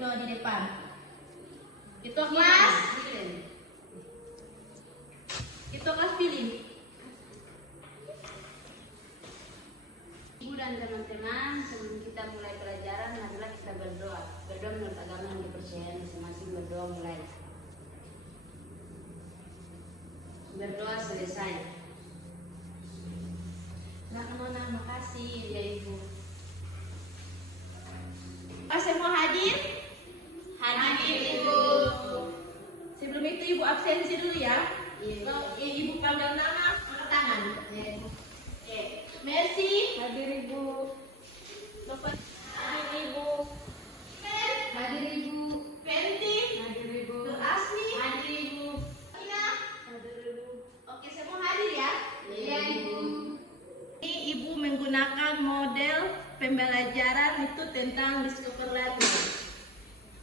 di depan. Itu Kelas. Itu kelas pilih. Ibu dan teman-teman, sebelum kita mulai pelajaran, marilah kita berdoa. Berdoa menurut agama yang dipercayai masing-masing. Berdoa mulai. Berdoa selesai. Nah, makasih Ya Ibu. Semua hadir? Hadir Ibu. Sebelum itu Ibu absensi dulu ya. Iya. Kalau Ibu panggil nama, angkat tangan. Iya. Oke. Mercy. Hadir Ibu. Bapak. Hadir Ibu. Mer. Hadir Ibu. Fenty. Hadir Ibu. Nur Asmi. Hadir Ibu. Ina. Hadir Ibu. Oke, semua hadir ya. Iya Ibu. Ini Ibu menggunakan model pembelajaran itu tentang discover learning,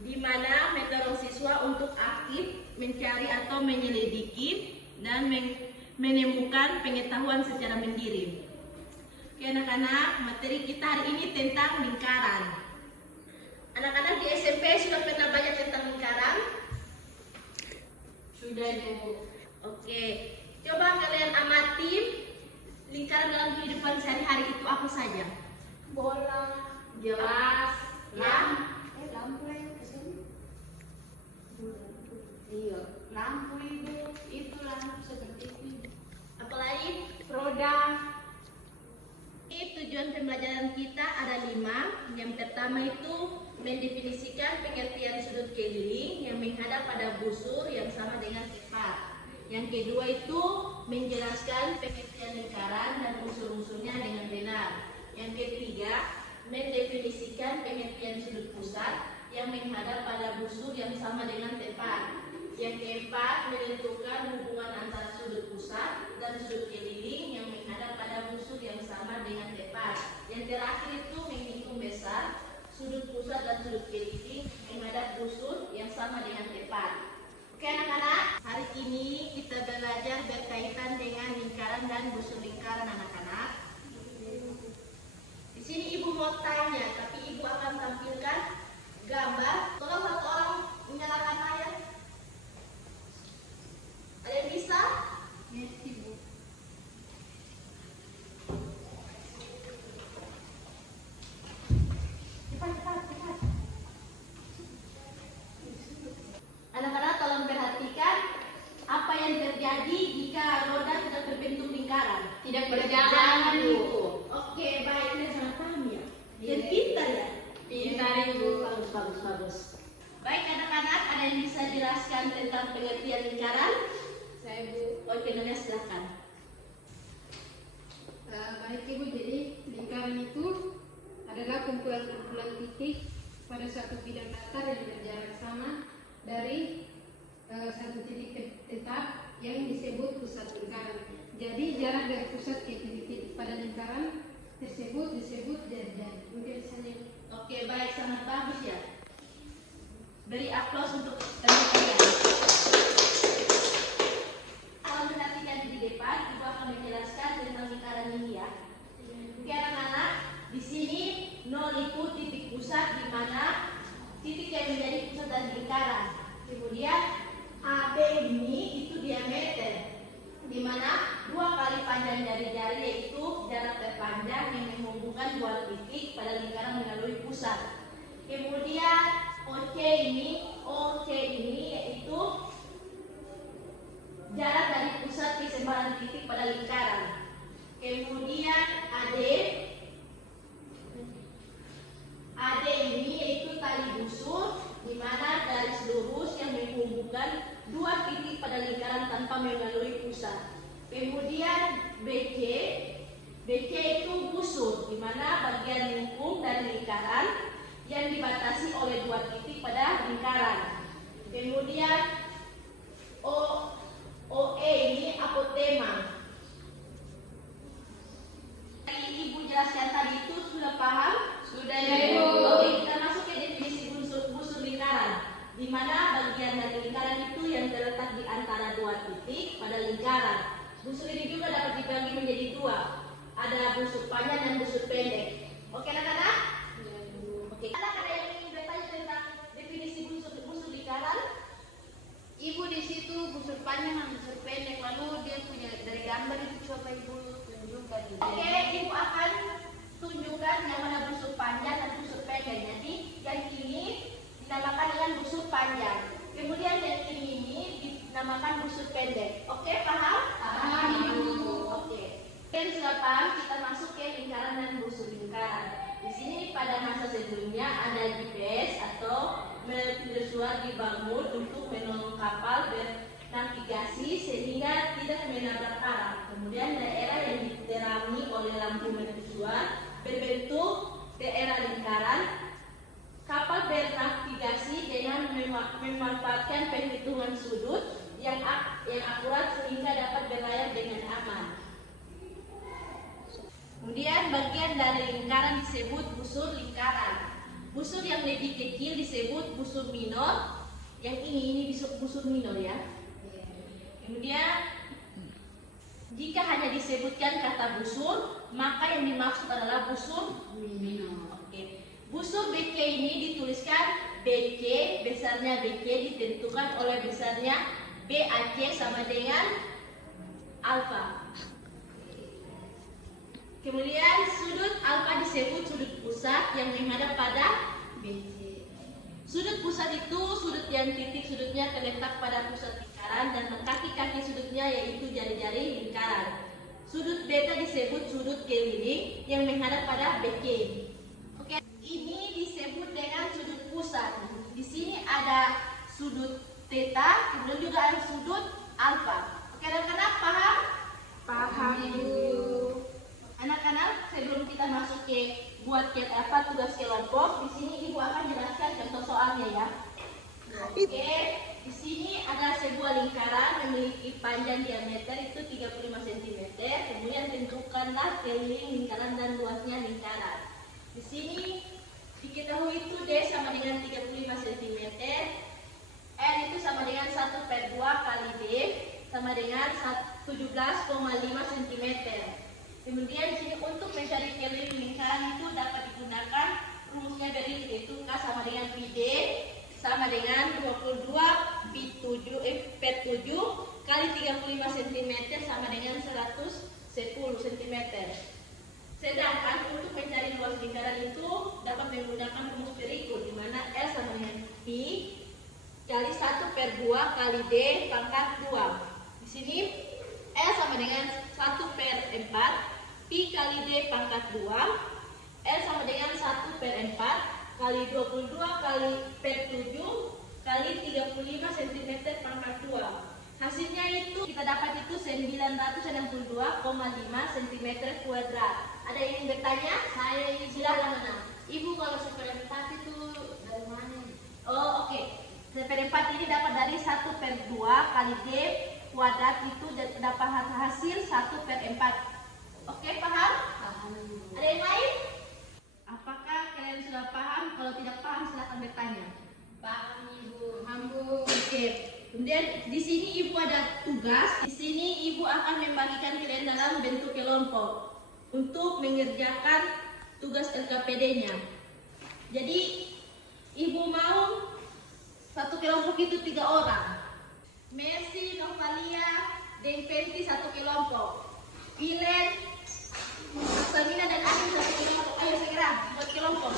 di mana mendorong siswa untuk aktif mencari atau menyelidiki dan menemukan pengetahuan secara mandiri. Oke anak-anak, materi kita hari ini tentang lingkaran. Anak-anak di SMP sudah pernah belajar tentang lingkaran? Sudah Ibu. Oke, coba kalian amati lingkaran dalam kehidupan sehari-hari itu apa saja? Bola. Jelas, ya? Lampu yang kesini. Iya. Lampu Ibu. Itu lampu seperti itu. Apalagi? Roda. Ini tujuan pembelajaran kita ada 5. Yang pertama itu mendefinisikan pengertian sudut keliling yang menghadap pada busur yang sama dengan tepat. Yang kedua itu menjelaskan pengertian lingkaran dan unsur-unsurnya dengan benar. Yang ketiga, mendefinisikan pengertian sudut pusat yang menghadap pada busur yang sama dengan tepat. Yang keempat, menentukan hubungan antara sudut pusat dan sudut keliling yang menghadap pada busur yang sama dengan tepat. Yang terakhir itu menghitung besar sudut pusat dan sudut keliling menghadap busur yang sama dengan tepat. Oke anak-anak, hari ini kita belajar berkaitan dengan lingkaran dan busur lingkaran anak-anak. Di sini Ibu mau tanya, tapi Ibu akan tampilkan gambar. Tolong satu orang menyalakan layar. Ada yang bisa? Yes, Ibu. Cepat. Anak-anak tolong perhatikan apa yang terjadi jika roda tidak berbentuk lingkaran. Tidak berjalan Ibu. Oke, baik, ini sangat paham ya. Iya. Dan pintar ya. Pintar Ibu. Bagus. Baik anak-anak, ada yang bisa jelaskan tentang pengertian lingkaran? Saya Bu. Oke, Nonya silakan. Baik Ibu, jadi lingkaran itu adalah kumpulan-kumpulan titik pada suatu bidang datar yang berjarak sama dari satu titik tetap yang disebut pusat lingkaran. Jadi jarak dari pusat ke titik pada lingkaran tersebut disebut jari-jari. Mungkin saja. Oke, baik, sangat bagus ya. Beri aplaus untuk teman-teman. Kalau perhatikan di depan, Ibu akan menjelaskan tentang lingkaran ini ya. Oke anak-anak, di sini nol itu titik pusat di mana titik yang menjadi pusat dari lingkaran. Kemudian AB ini itu diameter, di mana 2 kali panjang jari-jari yaitu jarak terpanjang yang menghubungkan 2 titik pada lingkaran melalui pusat. Kemudian OC ini yaitu jarak dari pusat ke sembarang titik pada lingkaran. Kemudian AD ini yaitu tali busur, di mana garis lurus yang menghubungkan 2 titik pada lingkaran tanpa melalui pusat. Kemudian BC itu busur, di mana bagian lengkung dari lingkaran yang dibatasi oleh 2 titik pada lingkaran. Kemudian OE ini apotema. Ibu jelaskan tadi itu sudah paham? Sudah Ya, Ibu. Oke, kita masuk ke definisi busur lingkaran, di mana bagian dari lingkaran itu yang terletak di antara 2 titik pada lingkaran. Busur ini juga dapat dibagi menjadi 2. Ada busur panjang dan busur pendek. Oke anak-anak? Ya, Ibu. Oke. Ada yang ingin bertanya tentang definisi panjang dan busur pendek. Lalu dia punya dari gambar itu coba ibu tunjukkan. Oke, ibu akan tunjukkan yang mana busur panjang dan busur pendek. Jadi yang ini dinamakan dengan busur panjang. Kemudian yang ini dinamakan busur pendek. Oke, paham? Paham, Ibu. Oke. Dan sudah paham, kita masuk ke lingkaran dan busur lingkaran. Di sini pada masa sebelumnya ada GPS atau mercusuar dibangun untuk menolong kapal bernavigasi sehingga tidak menabrak arah. Kemudian daerah yang diterangi oleh lampu mercusuar berbentuk daerah lingkaran. Kapal bernavigasi dengan memanfaatkan penghitungan sudut yang akurat sehingga dapat berlayar dengan aman. Kemudian bagian dari lingkaran disebut busur lingkaran. Busur yang lebih kecil disebut busur minor. Yang ini busur minor ya. Kemudian jika hanya disebutkan kata busur, maka yang dimaksud adalah busur minor. Oke. Busur BC ini dituliskan BC, besarnya BC ditentukan oleh besarnya BAC sama dengan alfa. Kemudian sudut alfa disebut sudut pusat yang menghadap pada BC. Sudut pusat itu sudut yang titik sudutnya terletak pada pusat lingkaran dan kaki-kaki sudutnya yaitu jari-jari lingkaran. Sudut beta disebut sudut keliling yang menghadap pada BC. Oke, ini disebut dengan sudut pusat. Di sini ada sudut theta, kemudian juga ada sudut alfa. Oke, anak-anak paham? Paham, Ibu. Anak-anak, sebelum kita masuk ke tugas kelompok, di sini Ibu akan jelaskan contoh soalnya ya. Oke, di sini ada sebuah lingkaran memiliki panjang diameter itu 35 cm. Kemudian tentukanlah keliling lingkaran dan luasnya lingkaran. Di sini diketahui itu D sama dengan 35 cm, R itu sama dengan 1/2 kali D sama dengan 17,5 cm. Kemudian di sini untuk mencari keliling lingkaran itu dapat digunakan rumusnya dari yaitu K sama dengan PD sama dengan 22 per 7 kali 35 cm sama dengan 110 cm. Sedangkan untuk mencari luas lingkaran itu dapat menggunakan rumus berikut di mana L sama dengan P kali 1/2 kali D pangkat 2. Di sini L sama dengan 1/4 Pi kali D pangkat 2. L sama dengan 1/4 kali 22 kali per 7 kali 35 cm pangkat 2. Hasilnya itu kita dapat itu 962,5 cm kuadrat. Ada yang ingin bertanya? Saya ingin silakan. Ibu kalau seperempat itu dari mana? Oh oke. Seperempat ini dapat dari 1/2 kali D kuadrat itu dapat hasil 1/4. Oke, paham? Paham. Ada yang lain? Apakah kalian sudah paham? Kalau tidak paham silakan bertanya. Paham, Ibu. Paham, Bu. Oke. Kemudian di sini Ibu ada tugas. Di sini Ibu akan membagikan kalian dalam bentuk kelompok untuk mengerjakan tugas LKPD-nya. Jadi Ibu mau satu kelompok itu 3 orang. Mercy, Novalia, dan Fenty satu kelompok. Vilen, Samina dan Amin satu kelompok. Ayo segera buat kelompok.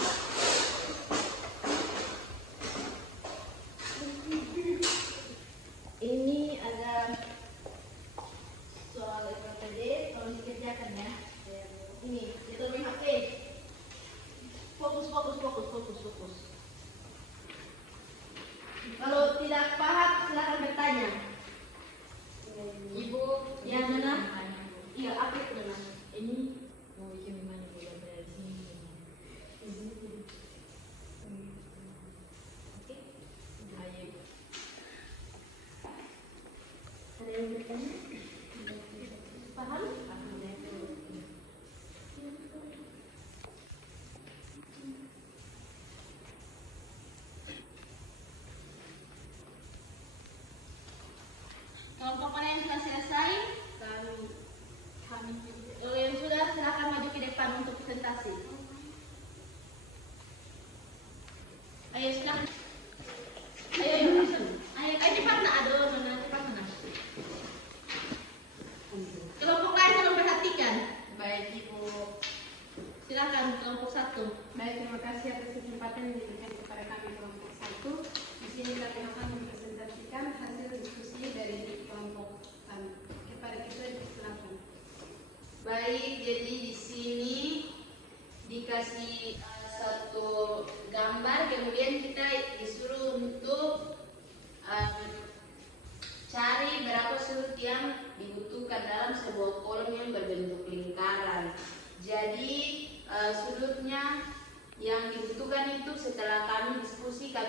Ini ada soal LKPD, tolong dikerjakan ya. Ini, itu main HP. Fokus. Kalau tidak paham, silakan bertanya. Ibu, Ya, mana? Iya, apa itu dengan ini? mau bikin gimana juga dari sini? Oke. Ayo. Ada yang bertanya? Paham?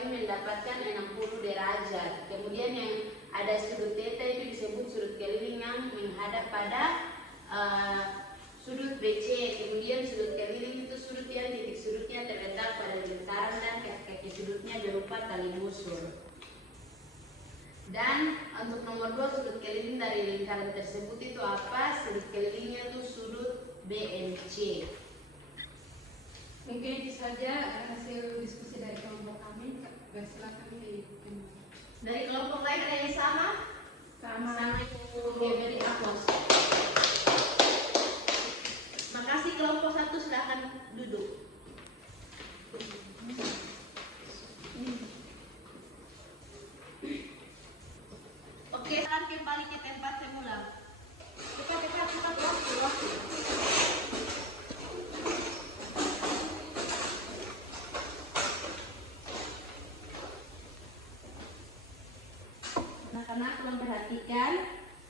kami mendapatkan 60 derajat. Kemudian yang ada sudut theta itu disebut sudut keliling yang menghadap pada sudut BC. Kemudian sudut keliling itu sudut yang titik sudutnya terletak pada lingkaran dan kaki sudutnya berupa tali busur. Dan untuk nomor 2 sudut keliling dari lingkaran tersebut itu apa? Sudut kelilingnya itu sudut BNC. Mungkin itu saja hasil diskusi dari kelompok kami. Silakan diikuti. Dari kelompok lain ada yang sama? Sama. Ibu beri aplaus. Makasih kelompok 1, silakan duduk. Oke, sekarang kembali ke tempat semula. Cepat, waktu. Anak-anak tolong perhatikan,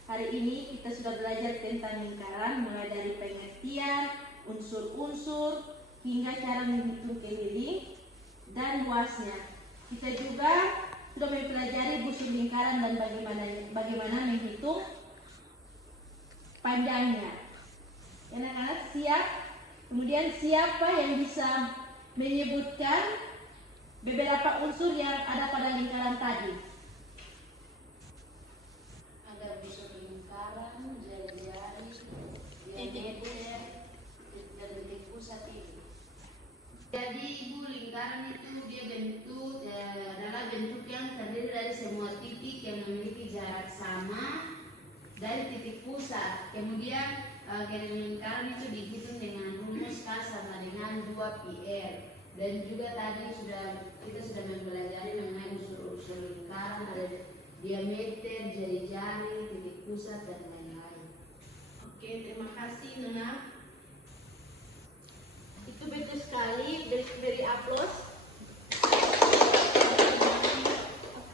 hari ini kita sudah belajar tentang lingkaran mulai dari pengertian, unsur-unsur, hingga cara menghitung keliling dan luasnya. Kita juga sudah mempelajari busur lingkaran dan bagaimana menghitung panjangnya. Anak-anak siap? Kemudian siapa yang bisa menyebutkan beberapa unsur yang ada pada lingkaran tadi? Ada busur lingkaran, jari-jari, diameter, dan titik pusat ini. Jadi ibu, lingkaran itu dia bentuk adalah bentuk yang terdiri dari semua titik yang memiliki jarak sama dari titik pusat. Kemudian lingkaran itu dihitung dengan rumus K sama dengan 2πr. Dan juga tadi kita sudah mempelajari mengenai unsur-unsur lingkaran, ada diameter, jari-jari, titik pusat, dan lain-lain. Oke, terima kasih Nona. Itu betul sekali, beri aplaus.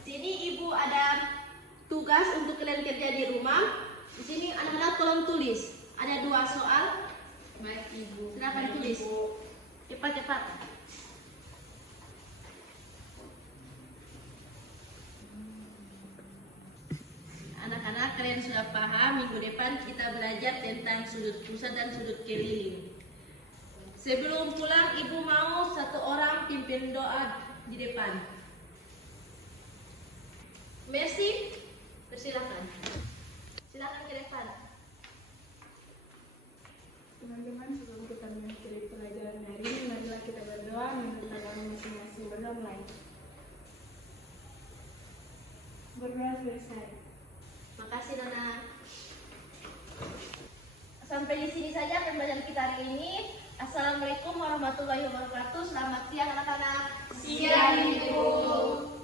Sini ibu ada tugas untuk kalian kerja di rumah. Di sini anak-anak tolong tulis. Ada 2 soal. Baik ibu. Silakan tulis. Cepat. Anak-anak kalian sudah paham, minggu depan kita belajar tentang sudut pusat dan sudut keliling. Sebelum pulang, ibu mau 1 orang pimpin doa di depan. Mercy, persilakan. Silakan ke depan. Teman-teman, sebelum kita mengakhiri pelajaran hari ini, marilah kita berdoa menurut agama masing-masing. Berdoa mulai. Berdoa selesai. Makasih Nona. Sampai di sini saja pembelajaran kita hari ini. Assalamualaikum warahmatullahi wabarakatuh. Selamat siang anak-anak. Siang, Ibu.